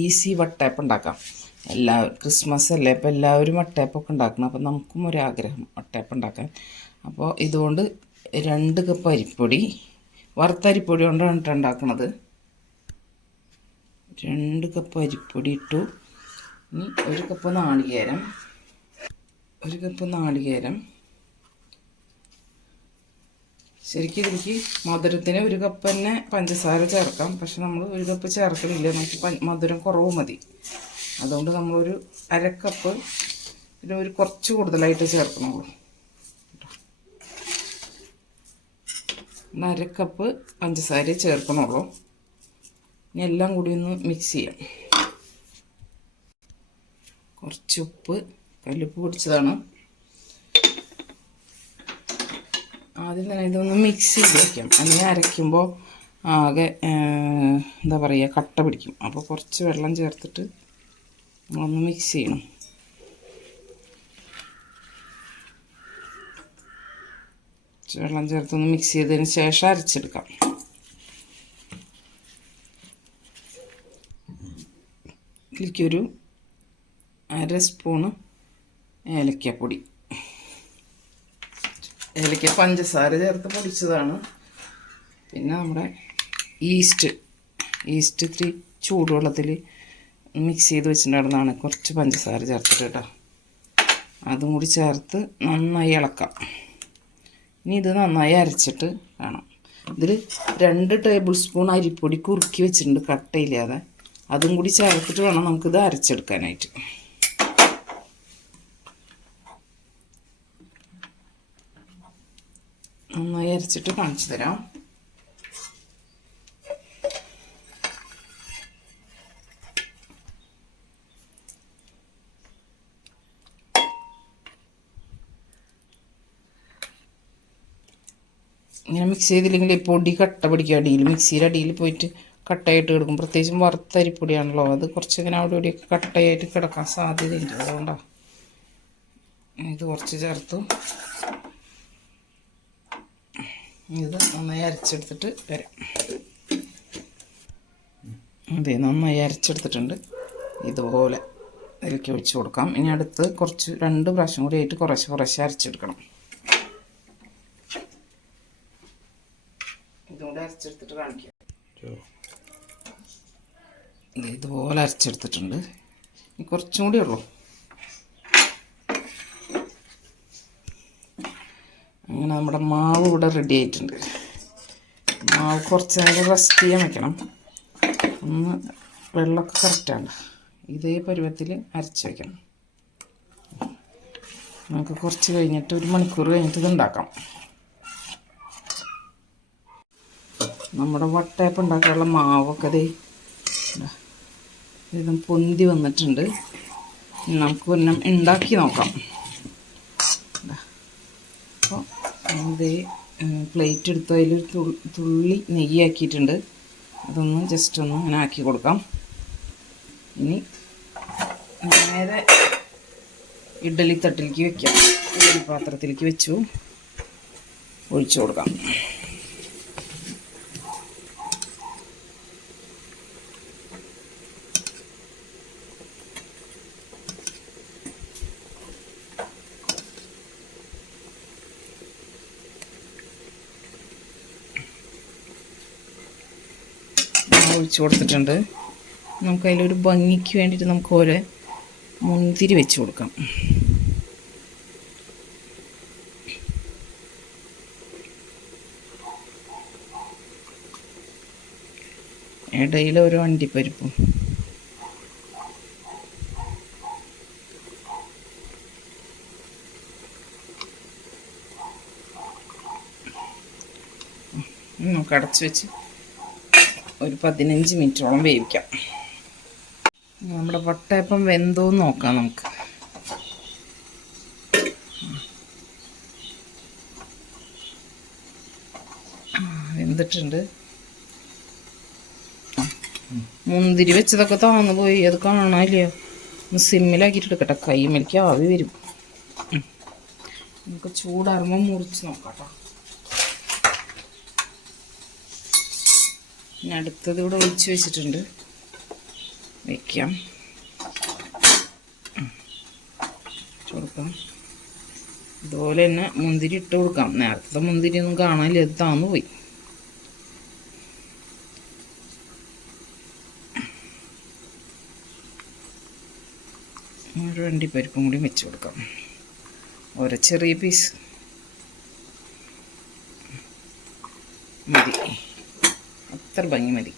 Easy വട്ടയപ്പം ഉണ്ടാക്കാം. Christmas അല്ലേ, അപ്പോൾ എല്ലാവരും വട്ടയപ്പമൊക്കെ ഉണ്ടാക്കണം. അപ്പോൾ നമുക്കും ഒരാഗ്രഹം വട്ടയപ്പം ഉണ്ടാക്കാൻ. അപ്പോൾ ഇതുകൊണ്ട് 2 കപ്പ് അരിപ്പൊടി, വറുത്ത അരിപ്പൊടി കൊണ്ടാണ് ഉണ്ടാക്കുന്നത്. 2 കപ്പ് അരിപ്പൊടി ഇട്ടു. ഇനി 1 കപ്പ് നാളികേരം, 1 കപ്പ് നാളികേരം. ശരിക്കും ഇതിലേക്ക് മധുരത്തിന് 1 കപ്പ് തന്നെ പഞ്ചസാര ചേർക്കാം. പക്ഷെ നമ്മൾ 1 കപ്പ് ചേർക്കണില്ല, നമുക്ക് മധുരം കുറവ് മതി. അതുകൊണ്ട് നമ്മളൊരു 1/2 കപ്പ് ഒരു കുറച്ച് കൂടുതലായിട്ട് ചേർക്കണുള്ളൂ. 1/2 കപ്പ് പഞ്ചസാര ചേർക്കണുള്ളൂ. ഇനി എല്ലാം കൂടി ഒന്ന് മിക്സ് ചെയ്യാം. കുറച്ച് ഉപ്പ്, കല്ലുപ്പ് പൊടിച്ചതാണ്. ആദ്യം തന്നെ ഇതൊന്ന് മിക്സ് ചെയ്ത് വയ്ക്കാം. അല്ലെങ്കിൽ അരയ്ക്കുമ്പോൾ ആകെ എന്താ പറയുക, കട്ട പിടിക്കും. അപ്പോൾ കുറച്ച് വെള്ളം ചേർത്തിട്ട് നമ്മളൊന്ന് മിക്സ് ചെയ്യണം. വെള്ളം ചേർത്തൊന്ന് മിക്സ് ചെയ്തതിന് ശേഷം അരച്ചെടുക്കാം. ഇതിലേക്കൊരു 1/2 സ്പൂണ് ഏലക്കപ്പൊടി, ഏലക്ക പഞ്ചസാര ചേർത്ത് പൊടിച്ചതാണ്. പിന്നെ നമ്മുടെ ഈസ്റ്റ് ഇത്തിരി ചൂടുവെള്ളത്തിൽ മിക്സ് ചെയ്ത് വെച്ചിട്ടുണ്ടായിരുന്നതാണ്. കുറച്ച് പഞ്ചസാര ചേർത്തിട്ട് കേട്ടോ, അതും കൂടി ചേർത്ത് നന്നായി ഇളക്കാം. ഇനി ഇത് നന്നായി അരച്ചിട്ട് കാണാം. ഇതിൽ 2 ടേബിൾ സ്പൂൺ അരിപ്പൊടി കുറുക്കി വെച്ചിട്ടുണ്ട് കട്ടയില്ലാതെ. അതും കൂടി ചേർത്തിട്ട് വേണം നമുക്കിത് അരച്ചെടുക്കാനായിട്ട്. നന്നായി അരച്ചിട്ട് കാണിച്ചു തരാം. ഇങ്ങനെ മിക്സ് ചെയ്തില്ലെങ്കിൽ പൊടി കട്ട പിടിക്കുക. മിക്സിയുടെ അടിയിൽ പോയിട്ട് കട്ടയായിട്ട് കിടക്കും. പ്രത്യേകിച്ചും വറുത്ത അരിപ്പൊടിയാണല്ലോ, അത് കുറച്ച് ഇങ്ങനെ അവിടെ ഇവിടെയൊക്കെ കട്ടയായിട്ട് കിടക്കാൻ സാധ്യതയുണ്ട്. അതുകൊണ്ടാണ് ഇത് കുറച്ച് ചേർത്തു. ഇത് നന്നായി അരച്ചെടുത്തിട്ട് വരാം. അതെ, നന്നായി അരച്ചെടുത്തിട്ടുണ്ട്. ഇതുപോലെ ഇതിലേക്ക് ഒഴിച്ച് കൊടുക്കാം. ഇനി അടുത്ത് കുറച്ച് 2 പ്രാവശ്യം കൂടി ആയിട്ട് കുറേശ്ശെ അരച്ചെടുക്കണം. ഇതുകൊണ്ട് അരച്ചെടുത്തിട്ട് കാണിക്കാം. ഇതുപോലെ അരച്ചെടുത്തിട്ടുണ്ട്. ഇനി കുറച്ചും കൂടി ഉള്ളൂ. അങ്ങനെ നമ്മുടെ മാവ് ഇവിടെ റെഡി ആയിട്ടുണ്ട്. മാവ് കുറച്ച് നേരം റെസ്റ്റ് ചെയ്യാൻ വെക്കണം. ഒന്ന് വെള്ളമൊക്കെ കറക്റ്റാണ്. ഇതേ പരുവത്തിൽ അരച്ച് വയ്ക്കണം. നമുക്ക് കുറച്ച് കഴിഞ്ഞിട്ട് 1 മണിക്കൂർ കഴിഞ്ഞിട്ട് ഇത് ഉണ്ടാക്കാം. നമ്മുടെ വട്ടയപ്പം ഉണ്ടാക്കാനുള്ള മാവൊക്കെ ഇതും പൊന്തി വന്നിട്ടുണ്ട്. നമുക്ക് പിന്നെ ഉണ്ടാക്കി നോക്കാം. അപ്പോൾ ഇത് പ്ലേറ്റ് എടുത്ത് അതിലൊരു തുള്ളി നെയ്യാക്കിയിട്ടുണ്ട്. അതൊന്ന് ജസ്റ്റ് ഒന്ന് അങ്ങനെ ആക്കി കൊടുക്കാം. ഇനി നേരെ ഇഡ്ഡലി തട്ടിലേക്ക് വെക്കാം. ഇഡ്ഡലി പാത്രത്തിലേക്ക് വെച്ചു ഒഴിച്ചു കൊടുക്കാം. ഒഴിച്ചു കൊടുത്തിട്ടുണ്ട്. നമുക്കതിലൊരു ഭംഗിക്ക് വേണ്ടിയിട്ട് നമുക്ക് ഓരോ മുന്തിരി വെച്ച് കൊടുക്കാം. ഇടയിൽ ഒരു അണ്ടിപ്പരിപ്പും. നമുക്ക് അടച്ച് വെച്ച് ഒരു 15 മിനിറ്റോളം വേവിക്കാം. നമ്മുടെ വട്ടയപ്പം വെന്തോന്ന് നോക്കാം നമുക്ക്. വെന്തിട്ടുണ്ട്. മുന്തിരി വെച്ചതൊക്കെ താന്നു പോയി. അത് കാണാനില്ലയോ? സിമ്മിലാക്കിയിട്ട് എടുക്കട്ടെ, കൈമേലേക്ക് ആവി വരും. നമുക്ക് ചൂടാറുമ്പോൾ മുറിച്ച് നോക്കാം കേട്ടോ. ഇനി അടുത്തത് ഇവിടെ ഒഴിച്ച് വെച്ചിട്ടുണ്ട്. വയ്ക്കാം. കൊടുക്കാം. ഇതുപോലെ തന്നെ മുന്തിരി ഇട്ട് കൊടുക്കാം. നേരത്തെ മുന്തിരി ഒന്നും കാണാനില്ല, അത് താന്നു പോയി. ഒരു അണ്ടിപ്പരിപ്പും കൂടി വെച്ച് കൊടുക്കാം. ഓരോ ചെറിയ പീസ് മതി, അത്ര ഭംഗി മതി.